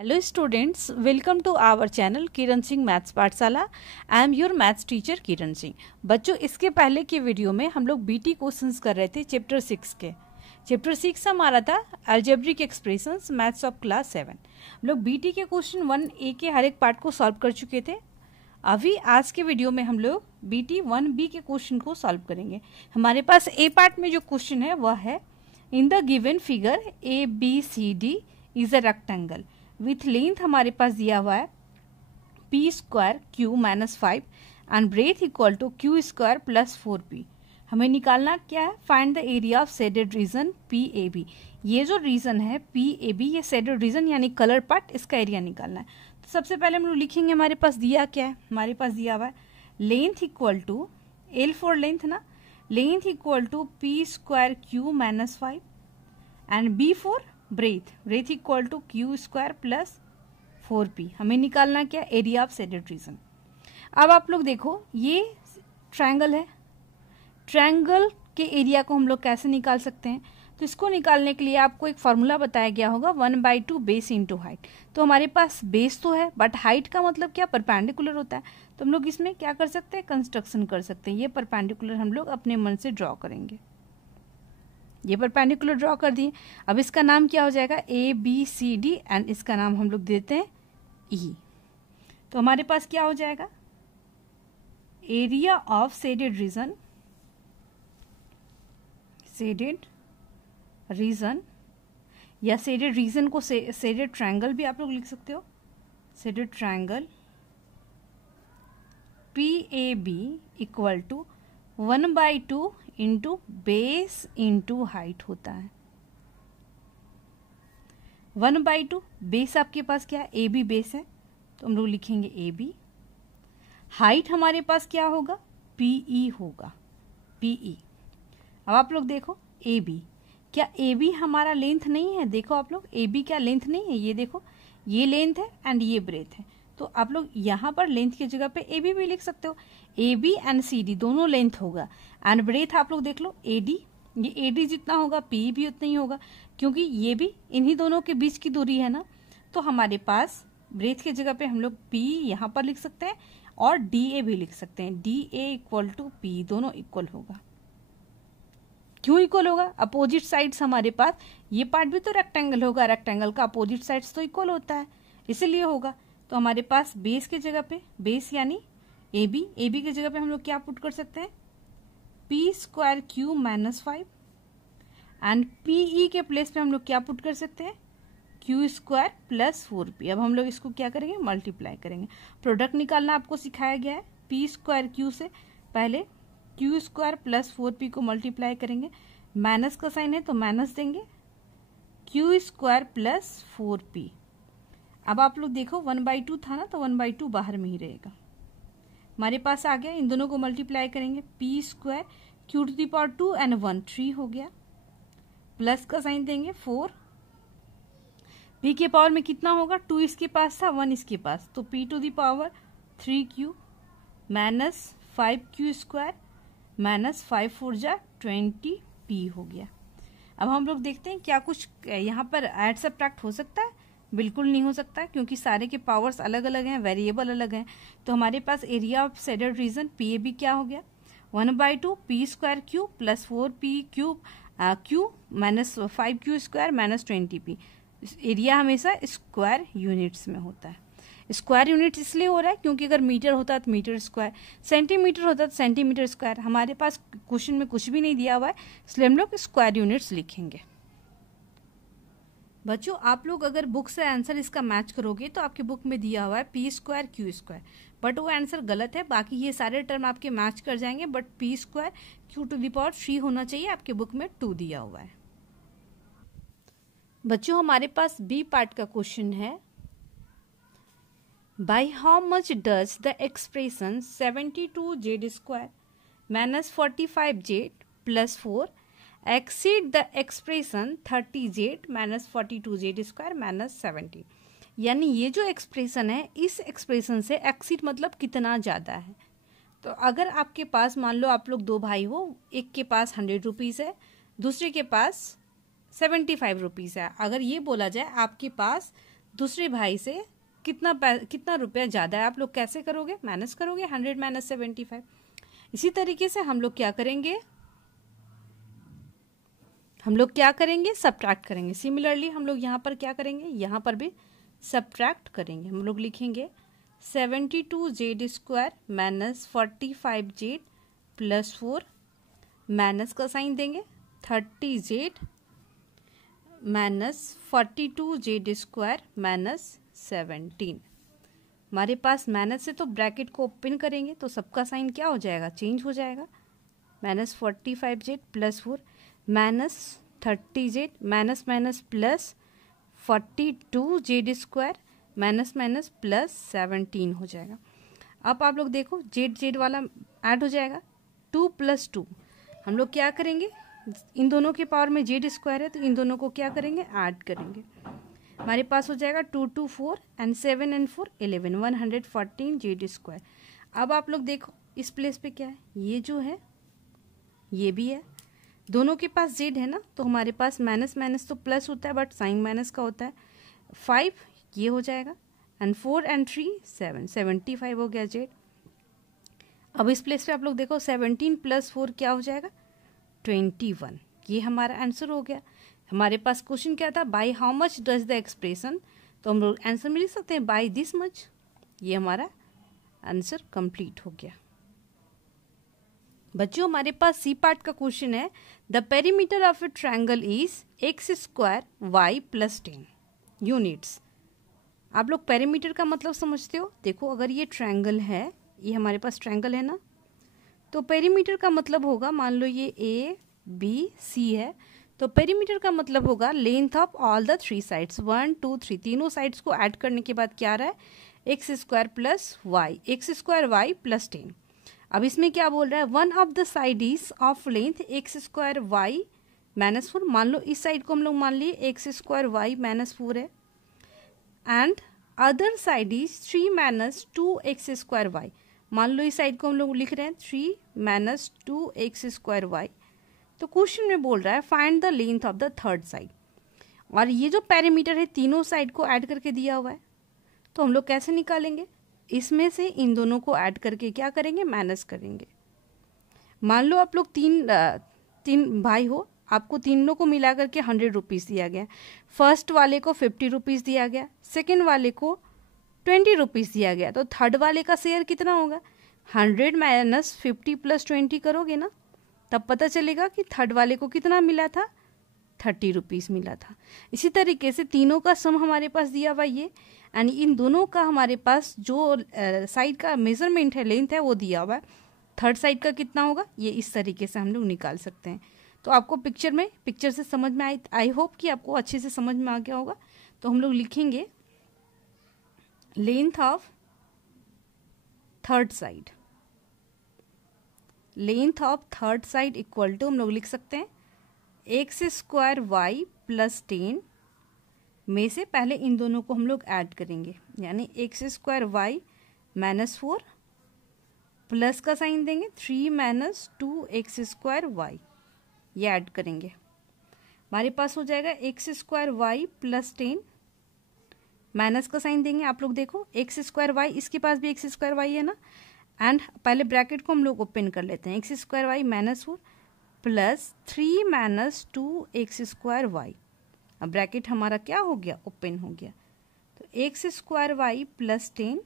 Hello students, welcome to our channel Kiran Singh maths पाठशाला। I am your maths teacher Kiran Singh. बच्चों, इसके पहले के वीडियो में हम लोग बीटी क्वेश्चंस कर रहे थे चैप्टर 6 के। चैप्टर 6 हमारा था algebraic expressions, maths of class 7। हम लोग बीटी के क्वेश्चन 1A के हर एक पार्ट को सॉल्व कर चुके थे। अभी आज के वीडियो में हम लोग बीटी 1B के क्वेश्चन को सॉल्व करेंगे। हमारे पास ए पार्ट में जो क्वेश्चन है वह है, in the given figure ABCD is a rectangle with length हमारे पास दिया हुआ है p² - 5 and breadth equal to q² + 4p। हमें निकालना क्या है? Find the area of shaded region PAB। ये जो रीजन है PAB, ये शेडेड रीजन यानी कलर पार्ट, इसका एरिया निकालना है। तो सबसे पहले हम लोग लिखेंगे, हमारे पास दिया क्या है? हमारे पास दिया हुआ है length equal to, L for length ना, length equal to p² - 5 and B for breadth, breadth equal to q² + 4p। हमें निकालना क्या? Area of shaded region. अब आप लोग देखो, ये ट्रायंगल है, ट्रायंगल के एरिया को हम लोग कैसे निकाल सकते हैं? तो इसको निकालने के लिए आपको एक फॉर्मूला बताया गया होगा, 1/2 बेस इंटू हाइट। तो हमारे पास बेस तो है, बट हाइट का मतलब क्या? परपेंडिकुलर होता है। तो हम लोग इसमें क्या कर सकते हैं? कंस्ट्रक्शन कर सकते हैं। ये परपेंडिकुलर हम लोग अपने मन से ड्रॉ करेंगे। ये परपेंडिकुलर ड्रॉ कर दिए। अब इसका नाम क्या हो जाएगा? ABCD एंड इसका नाम हम लोग देते हैं E। तो हमारे पास क्या हो जाएगा? Area of shaded region, shaded region या शेडेड रीजन को शेडेड ट्रायंगल भी आप लोग लिख सकते हो। Shaded triangle PAB equal to 1/2 into base into height होता है। 1/2 बेस आपके पास क्या है? AB बेस है, तो हम लोग लिखेंगे AB। हाइट हमारे पास क्या होगा? PE होगा, PE। अब आप लोग देखो AB, क्या AB हमारा लेंथ नहीं है? देखो आप लोग, AB क्या लेंथ नहीं है? ये देखो, ये लेंथ है एंड ये ब्रेथ है। तो आप लोग यहाँ पर लेंथ की जगह पे AB भी लिख सकते हो। AB एंड CD दोनों लेंथ होगा एंड ब्रेथ आप लोग देख लो AD, ये AD जितना होगा PE भी उतना ही होगा, क्योंकि ये भी इन्हीं दोनों के बीच की दूरी है ना। तो हमारे पास ब्रेथ की जगह पे हम लोग P यहाँ पर लिख सकते हैं और DA भी लिख सकते हैं। DA इक्वल टू P, दोनों इक्वल होगा। क्यों इक्वल होगा? अपोजिट साइड्स हमारे पास, ये पार्ट भी तो रेक्टेंगल होगा, रेक्टेंगल का अपोजिट साइड्स तो इक्वल होता है, इसीलिए होगा। तो हमारे पास बेस की जगह पे, बेस यानी AB, AB की जगह पे हम लोग क्या पुट कर सकते हैं? p² - 5 एंड PE के प्लेस पे हम लोग क्या पुट कर सकते हैं? q² + 4p। अब हम लोग इसको क्या करेंगे? मल्टीप्लाई करेंगे। प्रोडक्ट निकालना आपको सिखाया गया है। p² q से पहले q² + 4p को मल्टीप्लाई करेंगे। माइनस का साइन है तो माइनस देंगे, q² + 4p। अब आप लोग देखो 1/2 था ना, तो 1/2 बाहर में ही रहेगा। हमारे पास आ गया, इन दोनों को मल्टीप्लाई करेंगे। p² q⁻² एंड 1 3 हो गया, प्लस का साइन देंगे 4। p के पावर में कितना होगा? 2 इसके पास था, 1 इसके पास, तो p⁻3q - 5q² - 5 4 जा 20p हो गया। अब हम लोग देखते हैं क्या कुछ यहाँ पर ऐड सब्ट्रैक्ट हो सकता है? बिल्कुल नहीं हो सकता, क्योंकि सारे के पावर्स अलग अलग हैं, वेरिएबल अलग हैं। तो हमारे पास area of shaded region PAB क्या हो गया? 1/2 p² q + 4p q - 5q² - 20p। Area हमेशा स्क्वायर यूनिट्स में होता है। स्क्वायर यूनिट इसलिए हो रहा है क्योंकि अगर मीटर होता तो मीटर स्क्वायर, सेंटीमीटर होता तो सेंटीमीटर स्क्वायर। हमारे पास क्वेश्चन में कुछ भी नहीं दिया हुआ है, इसलिए हम लोग स्क्वायर यूनिट्स लिखेंगे। बच्चों, आप लोग अगर बुक से आंसर इसका मैच करोगे तो आपकी बुक में दिया हुआ है p² q², बट वो आंसर गलत है। बाकी ये सारे टर्म आपके मैच कर जाएंगे, बट p² q⁻3 होना चाहिए, आपके बुक में 2 दिया हुआ है। बच्चों, हमारे पास B पार्ट का क्वेश्चन है, by how much does the expression 72z² - 45z + 4 exceed the expression 30z - 42z² - 70। यानी ये जो एक्सप्रेशन है, इस एक्सप्रेशन से एक्सीड मतलब कितना ज़्यादा है। तो अगर आपके पास, मान लो आप लोग 2 भाई हो, एक के पास 100 रुपीज़ है, दूसरे के पास 75 रुपीज़ है। अगर ये बोला जाए आपके पास दूसरे भाई से कितना रुपया ज़्यादा है, आप लोग कैसे करोगे, माइनस करोगे, 100 माइनस 75। इसी तरीके से हम लोग क्या करेंगे, सब्ट्रैक्ट करेंगे। सिमिलरली हम लोग यहाँ पर क्या करेंगे, यहाँ पर भी सब्ट्रैक्ट करेंगे। हम लोग लिखेंगे 72z² minus 45z plus 4, minus का साइन देंगे, 30z माइनस 42z² माइनस 17। हमारे पास माइनस से तो ब्रैकेट को ओपन करेंगे तो सबका साइन क्या हो जाएगा, चेंज हो जाएगा। Minus 45z plus 4 minus 30z minus minus plus 42z² minus minus plus 17 हो जाएगा। अब आप लोग देखो जेड वाला ऐड हो जाएगा, 2 प्लस 2 हम लोग क्या करेंगे, इन दोनों के पावर में z² है तो इन दोनों को क्या करेंगे, ऐड करेंगे। हमारे पास हो जाएगा 2 2 4 एंड 7 एंड 4 11 114 z²। अब आप लोग देखो इस प्लेस पे क्या है, ये जो है ये भी है, दोनों के पास z है ना, तो हमारे पास माइनस माइनस तो प्लस होता है बट साइन माइनस का होता है। 5 ये हो जाएगा एंड 4 एंड 3 7 75 हो गया z। अब इस प्लेस पे आप लोग देखो 17 प्लस 4 क्या हो जाएगा, 21। ये हमारा आंसर हो गया। हमारे पास क्वेश्चन क्या था, by how much does the expression, तो हम लोग आंसर में लिख सकते हैं बाय दिस मच। ये हमारा आंसर कंप्लीट हो गया। बच्चों हमारे पास सी पार्ट का क्वेश्चन है, the perimeter of A triangle is x² y plus 10 units. आप लोग पेरीमीटर का मतलब समझते हो। देखो अगर ये ट्रायंगल है, ये हमारे पास ट्रायंगल है ना, तो पेरीमीटर का मतलब होगा, मान लो ये ए बी सी है, तो पेरीमीटर का मतलब होगा length of all the 3 sides, 1 2 3, तीनों साइड्स को ऐड करने के बाद क्या आ रहा है, x² plus Y, x² y plus 10। अब इसमें क्या बोल रहा है, one of the side is of length x² y minus 4। मान लो इस साइड को हम लोग मान लिए x² y माइनस 4 है, and other side is 3 minus 2x² y। मान लो इस साइड को हम लोग लिख रहे हैं 3 माइनस 2x² y। तो क्वेश्चन में बोल रहा है find the length of the third side, और ये जो पेरीमीटर है तीनों साइड को ऐड करके दिया हुआ है, तो हम लोग कैसे निकालेंगे, इसमें से इन दोनों को ऐड करके क्या करेंगे, माइनस करेंगे। मान लो आप लोग तीन भाई हो, आपको तीनों को मिला करके 100 रुपीज़ दिया गया। फर्स्ट वाले को 50 रुपीज़ दिया गया, सेकेंड वाले को 20 रुपीज़ दिया गया, तो थर्ड वाले का शेयर कितना होगा, 100 माइनस 50 प्लस 20 करोगे ना, तब पता चलेगा कि थर्ड वाले को कितना मिला था, 30 रुपीज़ मिला था। इसी तरीके से तीनों का सम हमारे पास दिया हुआ ये, एंड इन दोनों का हमारे पास जो साइड का मेजरमेंट है, लेंथ है, वो दिया हुआ है। थर्ड साइड का कितना होगा, ये इस तरीके से हम लोग निकाल सकते हैं। तो आपको पिक्चर से समझ में आई होप कि आपको अच्छे से समझ में आ गया होगा। तो हम लोग लिखेंगे length of third side, length of third side equal to हम लोग लिख सकते हैं x² y प्लस 10 में से पहले इन दोनों को हम लोग ऐड करेंगे, यानी x² y माइनस 4 प्लस का साइन देंगे 3 माइनस 2x² y, ये ऐड करेंगे। हमारे पास हो जाएगा x² y प्लस 10, माइनस का साइन देंगे। आप लोग देखो x² y, इसके पास भी x² y है ना, एंड पहले ब्रैकेट को हम लोग ओपन कर लेते हैं, x² y minus 4 plus 3 minus 2x² y। अब ब्रैकेट हमारा क्या हो गया, ओपन हो गया। तो x² y प्लस 10,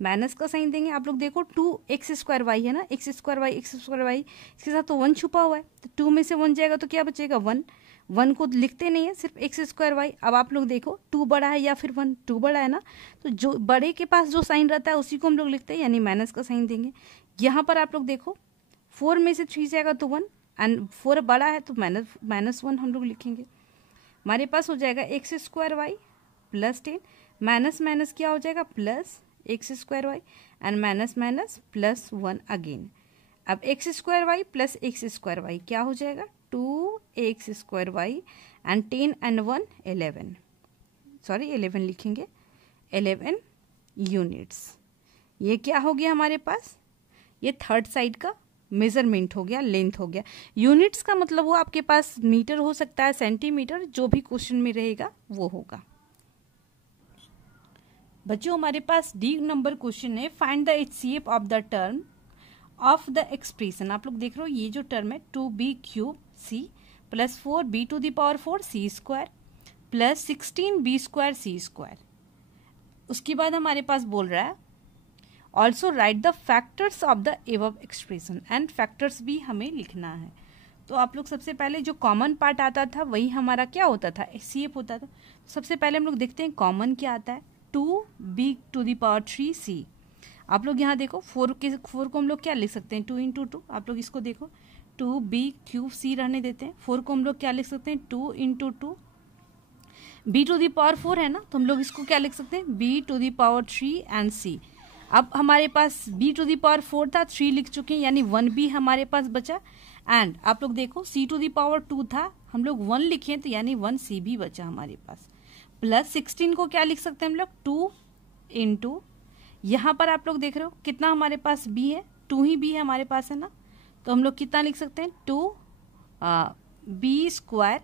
माइनस का साइन देंगे। आप लोग देखो 2x² y है ना, x² y इसके साथ तो 1 छुपा हुआ है, तो 2 में से 1 जाएगा तो क्या बचेगा, 1 को लिखते नहीं है, सिर्फ x² y। अब आप लोग देखो 2 बड़ा है या फिर 1, 2 बड़ा है ना, तो जो बड़े के पास जो साइन रहता है उसी को हम लोग लिखते हैं, यानी माइनस का साइन देंगे। यहाँ पर आप लोग देखो 4 में से 3 जाएगा तो 1, एंड 4 बड़ा है तो माइनस 1 हम लोग लिखेंगे। हमारे पास हो जाएगा x² y plus 10, minus minus क्या हो जाएगा, plus x² y, and minus minus plus 1 again. अब x² y plus x² y क्या हो जाएगा, 2x² y, and 10 and 1 11, sorry 11 लिखेंगे, 11 यूनिट्स। ये क्या हो गया हमारे पास, ये थर्ड साइड का मेजरमेंट हो गया, लेंथ हो गया। यूनिट्स का मतलब वो आपके पास मीटर हो सकता है, सेंटीमीटर, जो भी क्वेश्चन में रहेगा वो होगा। बच्चों हमारे पास डी नंबर क्वेश्चन है, find the HCF of the term of the expression. आप लोग देख रहे हो ये जो टर्म है 2b³ c plus 4b⁴ c² plus 16b² c²। उसके बाद हमारे पास बोल रहा है also right the factors of the above expression, and factors भी हमें लिखना है। तो आप लोग सबसे पहले जो कॉमन पार्ट आता था वही हमारा क्या होता था, HCF होता था। सबसे पहले हम लोग देखते हैं कॉमन क्या आता है, 2b⁴c। आप लोग यहाँ देखो 4 को हम लोग क्या लिख सकते हैं, 2 × 2। आप लोग इसको देखो 2b³ c रहने देते हैं। 4 को हम लोग क्या लिख सकते हैं, 2 × 2। b⁴ है ना, तो हम लोग इसको क्या लिख सकते हैं, b⁴ एंड c। अब हमारे पास b⁴ था, 3 लिख चुके हैं, यानी 1b हमारे पास बचा। एंड आप लोग देखो c⁴ था, हम लोग 1 लिखे हैं, तो यानी 1c भी बचा हमारे पास। प्लस 16 को क्या लिख सकते हैं हम लोग, 2 × यहाँ पर आप लोग देख रहे हो कितना हमारे पास b है, 2 ही b है हमारे पास, है ना। तो हम लोग कितना लिख सकते हैं, 2b²।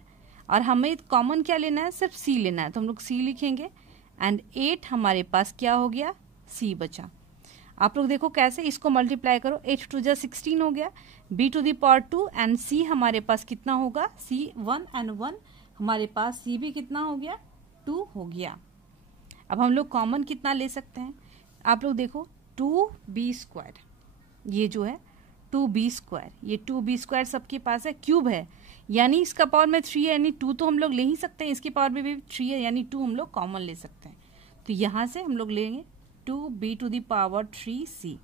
और हमें कॉमन क्या लेना है, सिर्फ c लेना है, तो हम लोग c लिखेंगे। एंड 8 हमारे पास क्या हो गया, c बचा। आप लोग देखो कैसे, इसको मल्टीप्लाई करो, 8 × 2 = 16 हो गया। b⁴ एंड c हमारे पास कितना होगा, c 1 एंड 1 हमारे पास c भी कितना हो गया, 2 हो गया। अब हम लोग कॉमन कितना ले सकते हैं, आप लोग देखो 2b², ये जो है 2b², ये 2b² सबके पास है, क्यूब है यानी इसका पावर में 3 है, यानी 2 तो हम लोग ले ही सकते हैं, इसके पावर में भी 3 है, यानी 2 हम लोग कॉमन ले सकते हैं। तो यहाँ से हम लोग लेंगे 2b⁴c।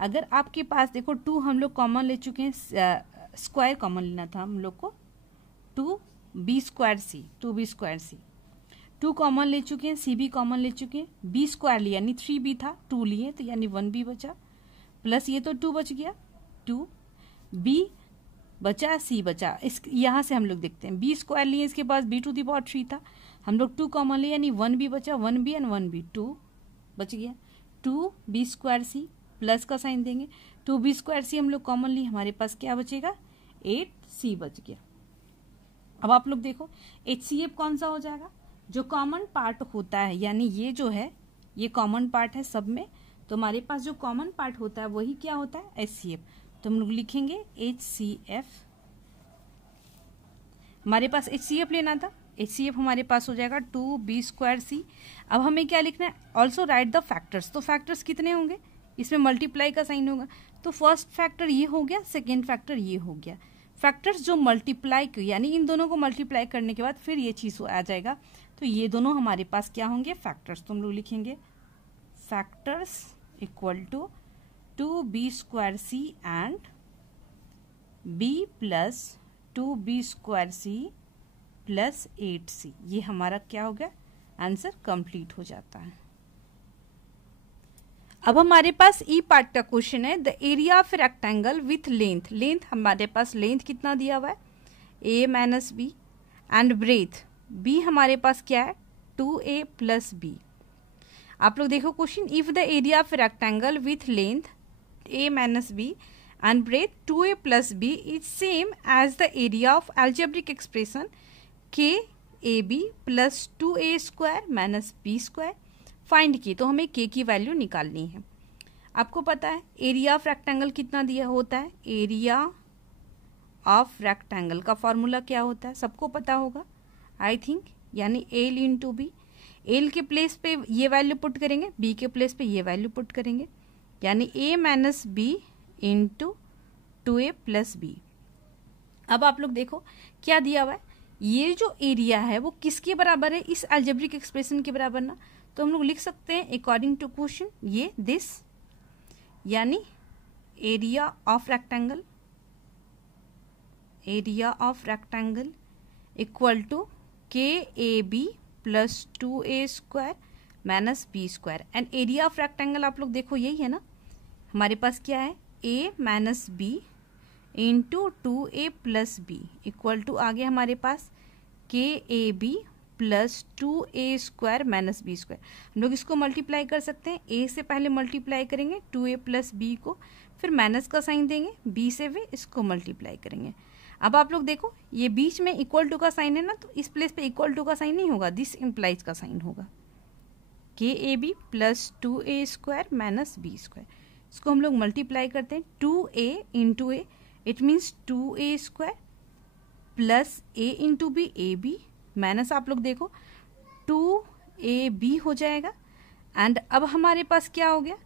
अगर आपके पास देखो 2 हम लोग कॉमन ले चुके हैं, स्क्वायर कॉमन लेना था हम लोग को, 2b²c, 2b²c। 2 कॉमन ले चुके हैं, c भी कॉमन ले चुके हैं, b² लिया यानी 3b था, 2 लिए तो यानी 1b बचा। प्लस ये तो 2 बच गया, 2b बचा, c बचा। इस यहाँ से हम लोग देखते हैं b² लिए, इसके पास b⁴ था, हम लोग 2 कॉमन लिए यानी 1b बचा, 1b एंड 1b, 2 बच गया। 2b²c प्लस का साइन देंगे, 2b²c हम लोग कॉमन लिए, हमारे पास क्या बचेगा, 8c बच गया। अब आप लोग देखो HCF कौन सा हो जाएगा, जो कॉमन पार्ट होता है, यानी ये जो है ये कॉमन पार्ट है सब में, तो हमारे पास जो कॉमन पार्ट होता है वही क्या होता है, HCF। तो हम लोग लिखेंगे HCF। हमारे पास HCF लेना था, HCF हमारे पास हो जाएगा 2b²c। अब हमें क्या लिखना है, ऑल्सो राइट द फैक्टर्स। तो फैक्टर्स कितने होंगे, इसमें मल्टीप्लाई का साइन होगा, तो फर्स्ट फैक्टर ये हो गया, सेकेंड फैक्टर ये हो गया। फैक्टर्स जो मल्टीप्लाई यानी इन दोनों को मल्टीप्लाई करने के बाद फिर ये चीज आ जाएगा, तो ये दोनों हमारे पास क्या होंगे, फैक्टर्स। तो हम लोग लिखेंगे factors equal to 2b²c and b plus 2b²c plus 8c। ये हमारा क्या हो गया, आंसर कंप्लीट हो जाता है। अब हमारे पास ई पार्ट का क्वेश्चन है, the area of rectangle with length. Length हमारे पास लेंथ कितना दिया हुआ है, a - b and breadth b हमारे पास क्या है, 2a + b। आप लोग देखो question, if the area of rectangle with length a - b and breadth 2a + b is same as the area of algebraic expression KAB + 2a² - b²। Find की, तो हमें k की वैल्यू निकालनी है। आपको पता है एरिया ऑफ रेक्टेंगल कितना दिया होता है, एरिया ऑफ रेक्टेंगल का फॉर्मूला क्या होता है, सबको पता होगा आई थिंक, यानी L × B। L के प्लेस पे ये वैल्यू पुट करेंगे, B के प्लेस पे ये वैल्यू पुट करेंगे, यानी a - b × 2a + b। अब आप लोग देखो क्या दिया हुआ है, ये जो एरिया है वो किसके बराबर है, इस अलजेब्रिक एक्सप्रेशन के बराबर ना। तो हम लोग लिख सकते हैं अकॉर्डिंग टू क्वेश्चन ये दिस, यानी area of rectangle, area of rectangle equal to KAB + 2a² - b²। And area of rectangle आप लोग देखो यही है ना, हमारे पास क्या है, a - b × 2a + b equal to आगे हमारे पास KAB + 2a² - b²। हम लोग इसको मल्टीप्लाई कर सकते हैं, a से पहले मल्टीप्लाई करेंगे 2a + b को, फिर माइनस का साइन देंगे, b से भी इसको मल्टीप्लाई करेंगे। अब आप लोग देखो ये बीच में इक्वल टू का साइन है ना, तो इस प्लेस पे इक्वल टू का साइन नहीं होगा, दिस इम्प्लाइज का साइन होगा। KB plus 2A² minus B²। इसको हम लोग मल्टीप्लाई करते हैं, 2A into a, it means 2A² plus A into b, AB minus आप लोग देखो 2AB हो जाएगा। एंड अब हमारे पास क्या हो गया,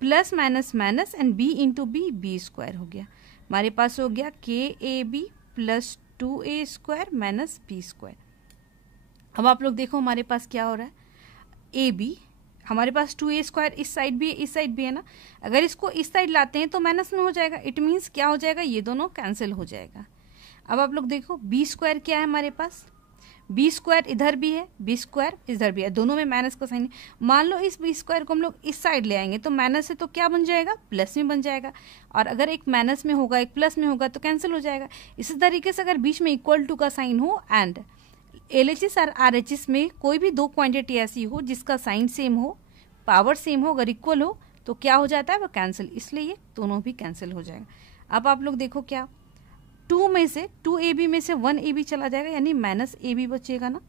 plus minus minus and B into b, B² हो गया। हमारे पास हो गया KB plus 2A² minus B²। अब आप लोग देखो हमारे पास क्या हो रहा है, AB हमारे पास 2A² इस साइड भी है, इस साइड भी है ना, अगर इसको इस साइड लाते हैं तो माइनस में हो जाएगा, इट मीन्स क्या हो जाएगा, ये दोनों कैंसिल हो जाएगा। अब आप लोग देखो B² क्या है हमारे पास, B² इधर भी है, B² इधर भी है, दोनों में माइनस का साइन है। मान लो इस B² को हम लोग इस साइड ले आएंगे तो माइनस है तो क्या बन जाएगा, प्लस में बन जाएगा, और अगर एक माइनस में होगा एक प्लस में होगा तो कैंसिल हो जाएगा। इसी तरीके से अगर बीच में इक्वल टू का साइन हो एंड LHS और RHS में कोई भी दो क्वांटिटी ऐसी हो जिसका साइन सेम हो, पावर सेम हो, अगर इक्वल हो तो क्या हो जाता है, वो कैंसिल, इसलिए ये दोनों भी कैंसिल हो जाएगा। अब आप लोग देखो क्या, 2 में से 2AB में से 1AB चला जाएगा, यानी माइनस AB बचेगा ना,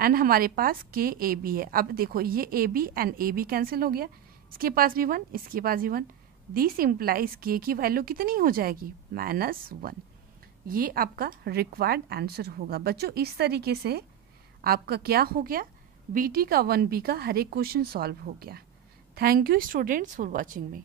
एंड हमारे पास KAB है। अब देखो ये AB एंड AB कैंसिल हो गया, इसके पास भी 1, इसके पास भी 1, दिस इम्प्लाइज K की वैल्यू कितनी हो जाएगी, -1। ये आपका रिक्वायर्ड आंसर होगा। बच्चों इस तरीके से आपका क्या हो गया, BT का 1B का हर एक क्वेश्चन सॉल्व हो गया। Thank you students for watching me.